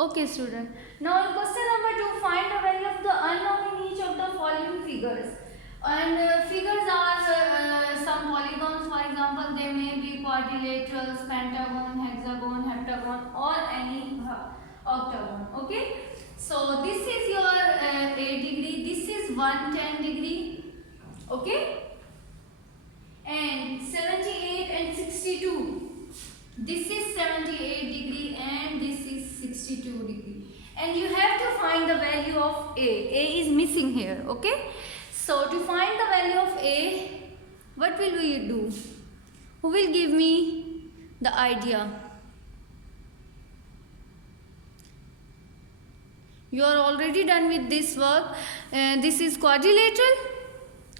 Okay, student. Now in question number 2, find the value of the unknown in each of the following figures. And figures are some polygons. For example, they may be quadrilaterals, pentagon, hexagon, heptagon, or any octagon. Okay. So this is your 8 degree. This is 110 degree. Okay. And 78 and 62. This is 78 degree and this is 62 degree. And you have to find the value of A. A is missing here. Okay. So to find the value of A, what will we do? Who will give me the idea? You are already done with this work. This is quadrilateral.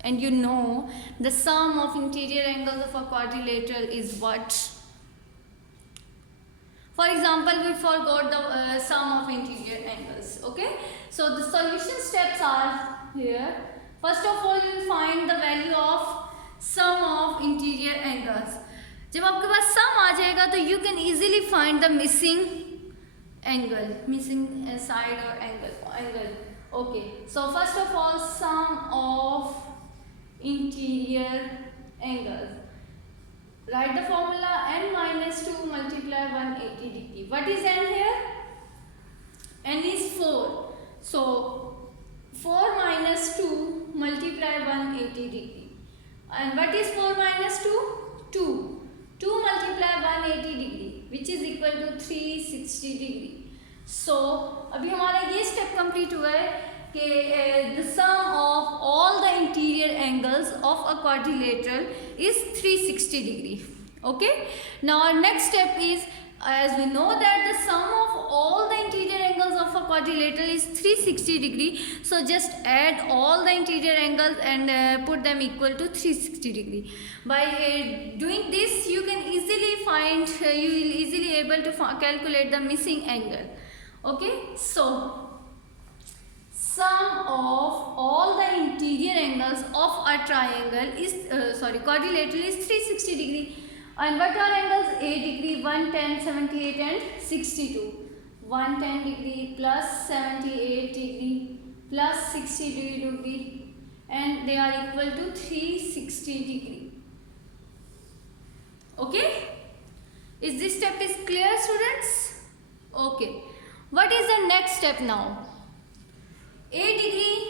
And you know the sum of interior angles of a quadrilateral is what? For example, we forgot the sum of interior angles. Okay. So the solution steps are here. First of all, you will find the value of sum of interior angles. जब आपके पास sum आ जाएगा तो you can easily find the missing angle, missing side or angle. Okay. So first of all, sum of interior angles. Write the formula n minus 2 multiply 180 degree. What is n here? N is 4. So 4 minus 2 multiply 180 degree. And what is 4 minus 2? 2. 2 multiply 180 degree, which is equal to 360 degree. So अभी हमारा ये step complete हुआ है कि the sum of all the interior angles of a quadrilateral is 360 degree. Okay. Now our next step is, as we know that the sum of all the interior angles of a quadrilateral is 360 degree. So just add all the interior angles and put them equal to 360 degree. By doing this, you can easily find, you will easily able to calculate the missing angle. Okay. So sum of all the interior angles of a triangle is quadrilateral is 360 degree. And what are angles? 8 degree, 110, 78 and 62. 110 degree plus 78 degree plus 60 degree, and they are equal to 360 degree. Okay. Is this step is clear, students? Okay. What is the next step now? 8 degree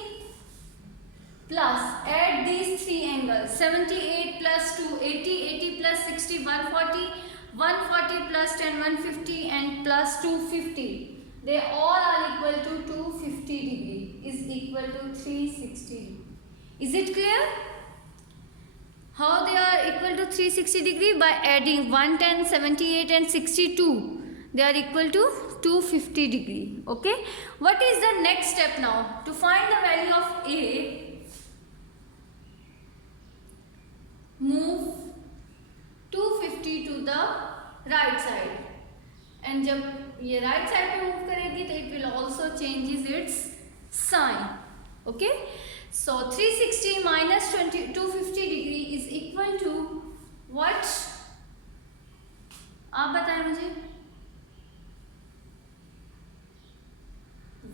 plus add these three angles, 78 plus 2 80, 80 plus 60 140, 140 plus 10 150 and plus 250. They all are equal to 250 degree is equal to 360 degree. Is it clear? How they are equal to 360 degree? By adding 110, 78 and 62. They are equal to 250 degree. Okay. What is the next step now? To find the value of A, move 250 to the right side. And जब ये right side पे move करेगी तो it will also changes its sign. Okay. So 360 minus 250 degree is equal to what? आप बताएं मुझे.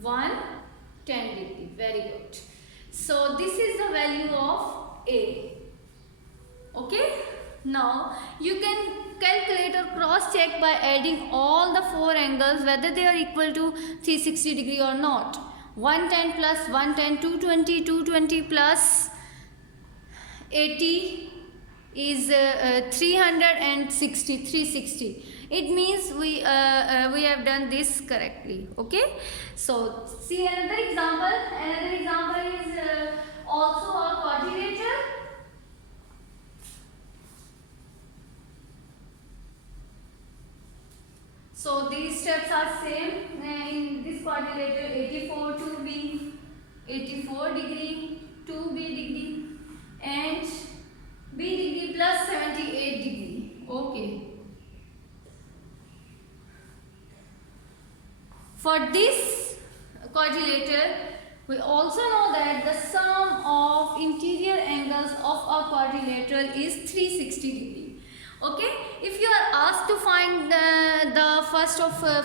110 degree. Very good. So this is the value of A. Okay. Now you can calculate or cross check by adding all the four angles whether they are equal to 360 degree or not. 110 plus 110, 220, 220 plus 80 is 360, 360. It means we have done this correctly. Okay. So see another example. Another example is also a quadrilateral. So these steps are same in this quadrilateral. 84 2b, 84 degree, 2b degree and b degree plus 78 degree. Okay. For this quadrilateral, we also know that the sum of interior angles of a quadrilateral is 360 degree. Okay, if you are asked to find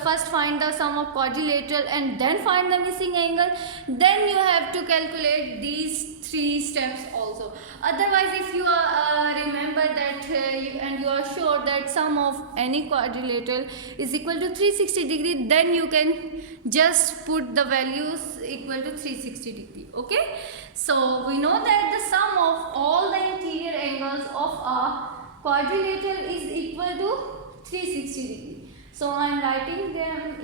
first find the sum of quadrilateral and then find the missing angle, then you have to calculate these three steps also. Otherwise, if you are remember that and you are sure that sum of any quadrilateral is equal to 360 degree, then you can just put the values equal to 360 degree. Okay, so we know that the sum of all the interior angles of a quadrilateral is equal to 360 degree. So I am writing them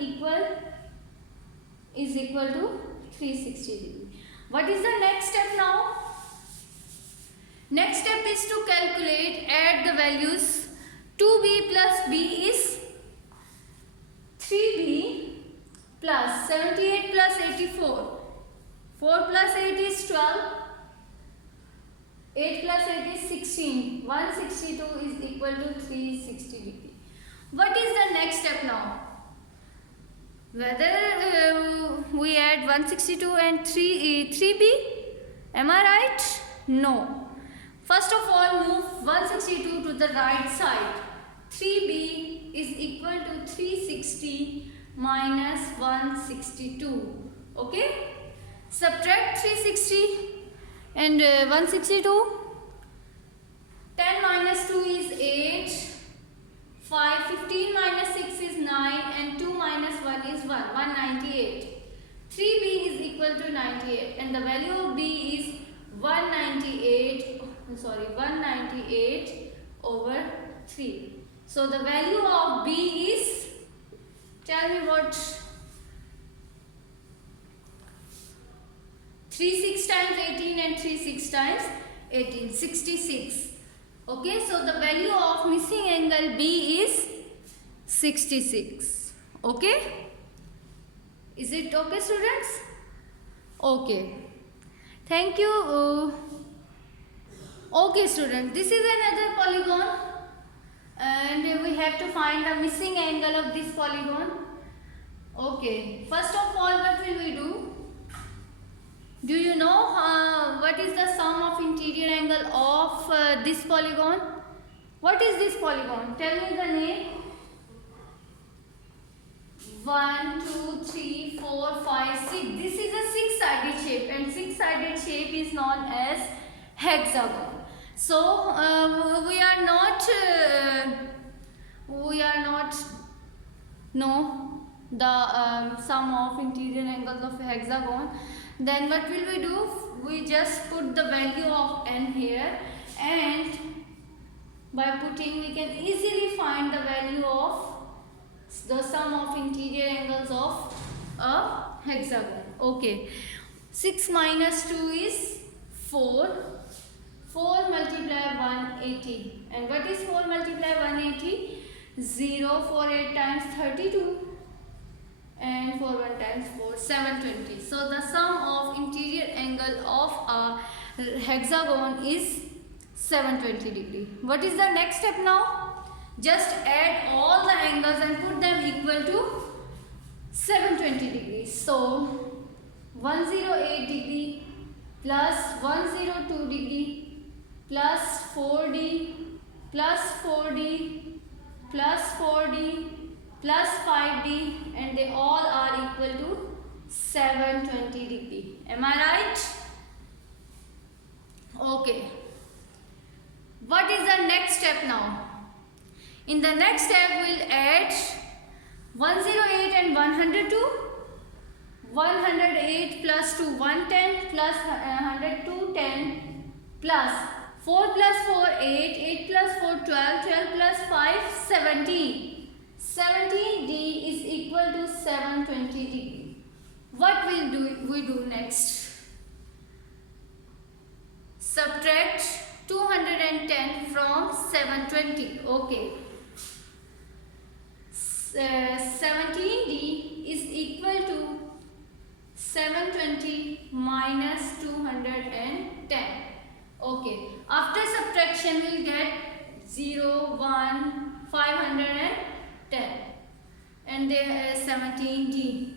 is equal to 360 degree. What is the next step now? Next step is to calculate, add the values. 2b plus b is 3b plus 78 plus 84. 4 plus 8 is 12. 8 plus 8 is 16. 162 is equal to 360 degree. What is the next step now? Whether we add 162 and 3b? Am I right? No. First of all, move 162 to the right side. 3b is equal to 360 minus 162. Okay? Subtract 360 and 162. 10 minus 2 is 8. 15 minus 6 is 9 and 2 minus 1 is 198. 3b is equal to 98 and the value of b is 198 over 3. So the value of b is, tell me what, 3 6 times 18 and 3 6 times 18, 66. Okay, so the value of missing angle B is 66. Okay, is it okay, students? Okay, thank you. Okay, students, this is another polygon and we have to find the missing angle of this polygon. Okay, first of all, what will we do? Do you know what is the sum of interior angle of this polygon? What is this polygon? Tell me the name. 1, 2, 3, 4, 5, 6. This is a six-sided shape and six-sided shape is known as hexagon. So we are not know the sum of interior angles of a hexagon. Then what will we do? We just put the value of n here and by putting we can easily find the value of the sum of interior angles of a hexagon. Okay, 6 minus 2 is 4. 4 multiply 180. And what is 4 multiply 180? 0. 4 8 times 32. And 4 1 times 4, 720. So the sum of interior angle of a hexagon is 720 degree. What is the next step now? Just add all the angles and put them equal to 720 degrees. So 108 degree plus 102 degree plus 4d plus 4d plus 4d plus 5d and they all are equal to 720 degree. Am I right? Okay. What is the next step now? In the next step we'll add 108 and 102. 108 plus 2 110 plus 102 10 plus 4 plus 4 8 8 plus 4 12 12 plus 5 17. 17d is equal to 720 degree. What will we do next? Subtract 210 from 720. Okay. 17d is equal to 720 minus 210. Okay. After subtraction we will get 0, 1, 510 and there is 17d.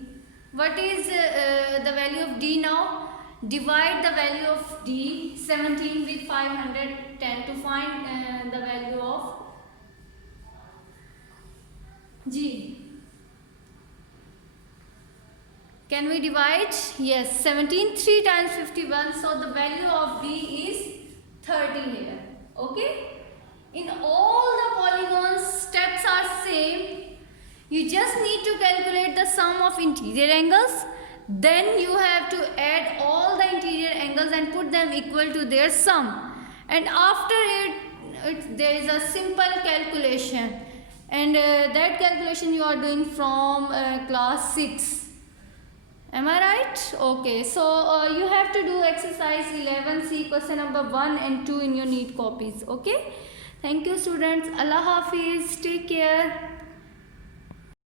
What is the value of d now? Divide the value of d 17 with 510 to find the value of G. Can we divide? Yes, 17 3 times 51. So the value of B is 30 here. Okay. In all the polygons, steps are same. You just need to calculate the sum of interior angles. Then you have to add all the interior angles and put them equal to their sum. And after it there is a simple calculation. And that calculation you are doing from class 6. Am I right? Okay. So you have to do exercise 11C question number 1 and 2 in your neat copies. Okay. Thank you students. Allah Hafiz. Take care.